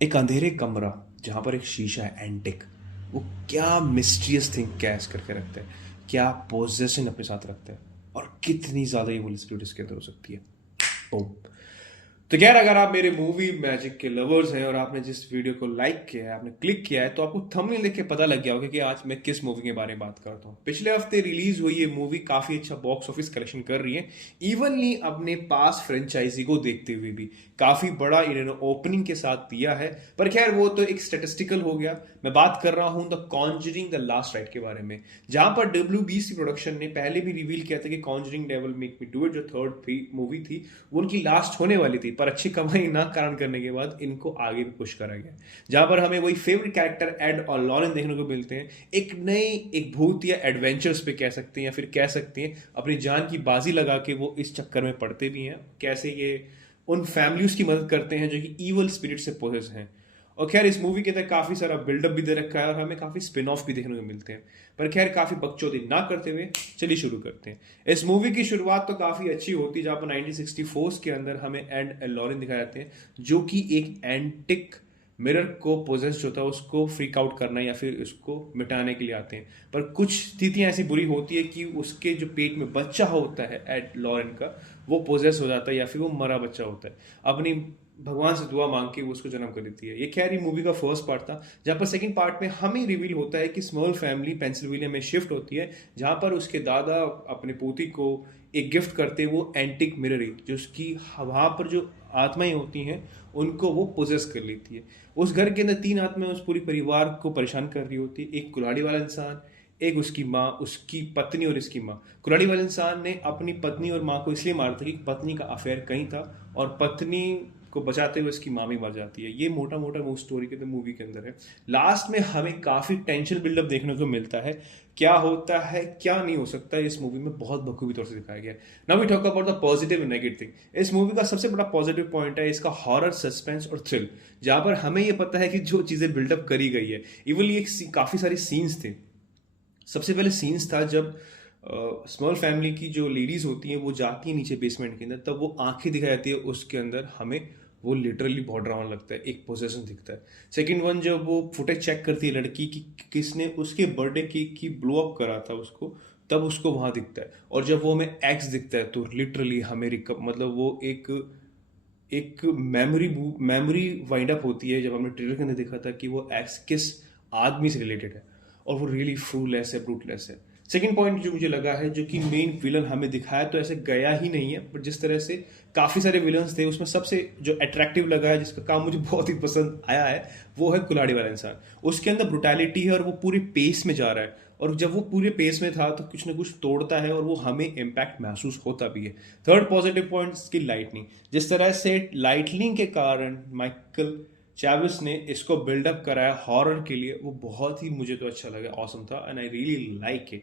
एक अंधेरे कमरा जहाँ पर एक शीशा है एंटिक, वो क्या मिस्ट्रियस थिंग कैच करके रखता है, क्या पोजेशन अपने साथ रखता है, और कितनी ज़्यादा ये स्पिरिट इसके अंदर हो सकती है। ओम। तो खैर, अगर आप मेरे मूवी मैजिक के लवर्स हैं और आपने जिस वीडियो को लाइक किया है, आपने क्लिक किया है, तो आपको थंबनेल देख के पता लग गया होगा कि आज मैं किस मूवी के बारे में बात करता हूँ। पिछले हफ्ते रिलीज हुई ये मूवी काफी अच्छा बॉक्स ऑफिस कलेक्शन कर रही है, इवनली अपने पास फ्रेंचाइजी को देखते हुए भी काफी बड़ा इन्होंने ओपनिंग के साथ दिया है। पर खैर, वो तो एक स्टेटिस्टिकल हो गया। मैं बात कर रहा हूं the Conjuring the last right के बारे में, जहां पर WBC प्रोडक्शन ने पहले भी रिवील किया था कि Conjuring devil make me do it, जो थर्ड मूवी थी, वो उनकी लास्ट होने वाली थी, पर अच्छी कमाई ना कारण करने के बाद इनको आगे भी पुश करा गया, जहां पर हमें वही फेवरेट कैरेक्टर एड और लॉरेन देखने को मिलते हैं। एक नए, एक भूत या एडवेंचर्स पे कह सकते हैं, या फिर कह सकते हैं अपनी जान की बाजी लगा के वो इस चक्कर में पड़ते भी हैं, कैसे ये उन फैमिलीज की मदद करते हैं जो कि ईवल स्पिरिट से पोजेस हैं। और खैर, इस मूवी के अंदर काफी सारा बिल्डअप भी दे रखा है और हमें काफी स्पिन ऑफ भी देखने को मिलते हैं। पर खैर, काफी बकचोदी ना करते हुए चलिए शुरू करते हैं। इस मूवी की शुरुआत तो काफी अच्छी होती है, जहां पर 1964 के अंदर हमें एड लॉरेन दिखाए जाते हैं, जो कि एक एंटिक मिरर को पोजेस जो था उसको फ्रीक आउट करना या फिर उसको मिटाने के लिए आते हैं। पर कुछ स्थितियां ऐसी बुरी होती है कि उसके जो पेट में बच्चा होता है एड लॉरेन का, वो पोजेस हो जाता है या फिर वो मरा बच्चा होता है। अपनी भगवान से दुआ मांग के वो उसको जन्म कर देती है। ये खैर ये मूवी का फर्स्ट पार्ट था, जहां पर सेकंड पार्ट में हमें रिवील होता है कि स्मॉल फैमिली पेंसिल्वेनिया में शिफ्ट होती है, जहां पर उसके दादा अपने पोती को एक गिफ्ट करते हैं, वो एंटिक मिरर, जो उसकी वहां पर जो आत्माएं होती हैं उनको वो पोजेस कर लेती है। उस घर के अंदर तीन आत्माएं उस पूरी परिवार को परेशान कर रही होती है, एक कुल्हाड़ी वाला इंसान, एक उसकी माँ, उसकी पत्नी और इसकी माँ। कुल्हाड़ी वाले इंसान ने अपनी पत्नी और माँ को इसलिए मारा था कि पत्नी का अफेयर कहीं था, और पत्नी को बचाते हुए उसकी माँ भी मर जाती है। ये मोटा मोटा वो स्टोरी के मूवी के अंदर है। लास्ट में हमें काफी टेंशन बिल्डअप देखने को मिलता है, क्या होता है क्या नहीं हो सकता है, इस मूवी में बहुत बखूबी तौर से दिखाया गया है। Now we talk about the positive and negative. इस मूवी का सबसे बड़ा पॉजिटिव पॉइंट है इसका हॉरर, सस्पेंस और थ्रिल, जहां पर हमें ये पता है कि जो चीजें बिल्डअप करी गई है, इवन ये काफी सारी सीन्स थे। सबसे पहले सीन्स था जब स्मॉल फैमिली की जो लेडीज होती हैं वो जाती है नीचे बेसमेंट के अंदर, तब वो आंखें दिखाई जाती है उसके अंदर हमें, वो लिटरली बहुत डरावना लगता है, एक पोजेशन दिखता है। सेकंड वन, जब वो फुटेज चेक करती है लड़की की किसने उसके बर्थडे केक की ब्लो अप करा था उसको, तब उसको वहां दिखता है। और जब वो हमें एक्स दिखता है तो लिटरली हमें मतलब वो एक एक मेमोरी वाइंड अप होती है, जब हमने ट्रेलर के अंदर देखा था कि वो एक्स किस आदमी से रिलेटेड है, और वो रियली फ्रूलेस है, ब्रूटलेस है। सेकंड पॉइंट जो मुझे लगा है, जो कि मेन विलन हमें दिखाया तो ऐसे गया ही नहीं है, पर जिस तरह से काफी सारे विलन्स थे उसमें सबसे जो अट्रैक्टिव लगा है, जिसका काम मुझे बहुत ही पसंद आया है, वो है कुल्हाड़ी वाला इंसान। उसके अंदर ब्रुटैलिटी है और वो पूरे पेस में जा रहा है, और जब वो पूरे पेस में था तो कुछ ना कुछ तोड़ता है और वो हमें इम्पैक्ट महसूस होता भी है। थर्ड पॉजिटिव पॉइंट की लाइटनिंग, जिस तरह से लाइटनिंग के कारण माइकल चैविस ने इसको बिल्डअप कराया हॉरर के लिए, वो बहुत ही मुझे तो अच्छा लगा, ऑसम था, and I really like it.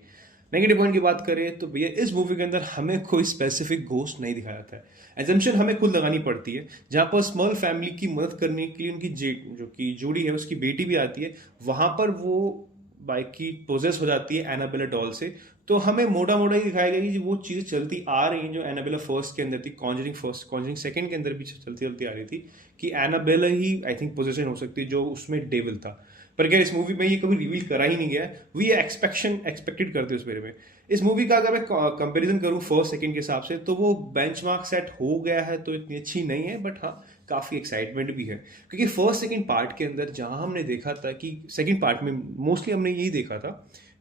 Negative point की बात करें तो भैया, इस मूवी के अंदर हमें कोई स्पेसिफिक घोस्ट नहीं दिखाया जाता है। एजम्पशन हमें खुद लगानी पड़ती है, जहां पर स्मॉल फैमिली की मदद करने के लिए उनकी जो कि जोड़ी है उसकी बेटी भी आती है, वहां पर वो बाइक की पोजेस हो जाती है एनाबेला डॉल से। तो हमें मोटा मोटा ही दिखाया गया कि वो चीज़ें चलती आ रही हैं जो एनाबेला फर्स्ट के अंदर थी, कॉन्जरिंग सेकंड के अंदर भी चलती चलती आ रही थी, कि एनाबेला ही आई थिंक पोजेशन हो सकती है जो उसमें डेविल था। पर क्या इस मूवी में ये कभी रिवील करा ही नहीं गया। वी एक्सपेक्टेड करते उस बारे में। इस मूवी का अगर मैं कंपैरिजन करूं फर्स्ट सेकंड के हिसाब से, तो वो बेंचमार्क सेट हो गया है, तो इतनी अच्छी नहीं है, बट हाँ काफी एक्साइटमेंट भी है। क्योंकि फर्स्ट सेकंड पार्ट के अंदर जहां हमने देखा था कि सेकंड पार्ट में मोस्टली हमने यही देखा था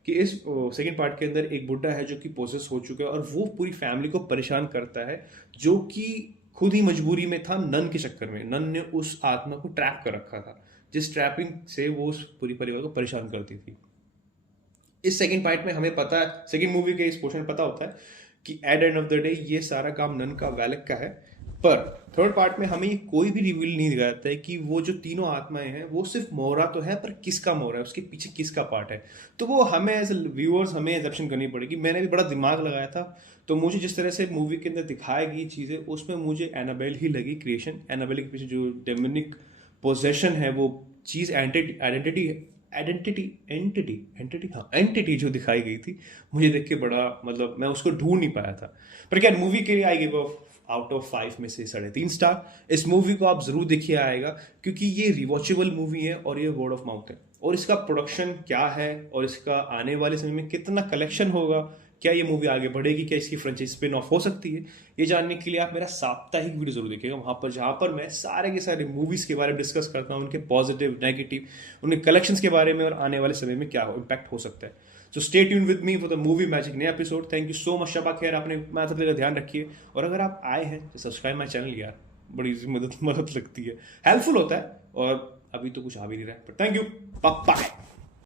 कि इस सेकंड पार्ट के अंदर एक बुड्ढा है जो कि पोसेस हो चुका है, और वो पूरी फैमिली को परेशान करता है, जो कि खुद ही मजबूरी में था, नन के चक्कर में। नन ने उस आत्मा को ट्रैप कर रखा था, जिस ट्रैपिंग से वो उस पूरी परिवार को परेशान करती थी। इस सेकंड पार्ट में हमें पता है, सेकंड मूवी के इस पोर्शन में पता होता है कि at end of the day ये सारा काम नन का वैलक का है। पर थर्ड पार्ट में हमें ये कोई भी रिवील नहीं दिखाता है कि वो जो तीनों आत्माएं हैं वो सिर्फ मोहरा तो है, पर किसका मोहरा है, उसके पीछे किसका पार्ट है। तो वो हमें एज व्यूअर्स हमें एजप्शन करनी पड़ेगी। मैंने भी बड़ा दिमाग लगाया था, तो मुझे जिस तरह से मूवी के अंदर दिखाई गई चीजें, उसमें मुझे एनाबेल ही लगी क्रिएशन। एनाबेल के पीछे जो डेमोनिक पोजेशन है, वो चीज आइडेंटिटी आइडेंटिटी एंटिटी एंटिटी हाँ एंटिटी जो दिखाई गई थी, मुझे देख के बड़ा, मतलब मैं उसको ढूंढ नहीं पाया था। पर क्या मूवी के लिए आउट ऑफ 5 में से 3.5 स्टार। इस मूवी को आप जरूर देखिए आएगा, क्योंकि ये रिवॉचेबल मूवी है और ये वर्ड ऑफ माउथ है। और इसका प्रोडक्शन क्या है और इसका आने वाले समय में कितना कलेक्शन होगा, क्या ये मूवी आगे बढ़ेगी, क्या इसकी फ्रेंचाइज स्पिन ऑफ हो सकती है, ये जानने के लिए आप मेरा साप्ताहिक वीडियो जरूर देखिएगा, वहां पर जहां पर मैं सारे के सारे मूवीज के बारे में डिस्कस करता हूं, उनके पॉजिटिव नेगेटिव, उनके कलेक्शंस के बारे में और आने वाले समय में क्या इम्पैक्ट हो सकता है। So stay tune with me for the movie magic नया episode. Thank you so much Shaba खैर, आपने माता पिता का ध्यान रखिए। और अगर आप आए हैं तो सब्सक्राइब माई चैनल यार, बड़ी मदद लगती है, हेल्पफुल होता है। और अभी तो कुछ आ भी नहीं रहा है, बट थैंक यू, बाय।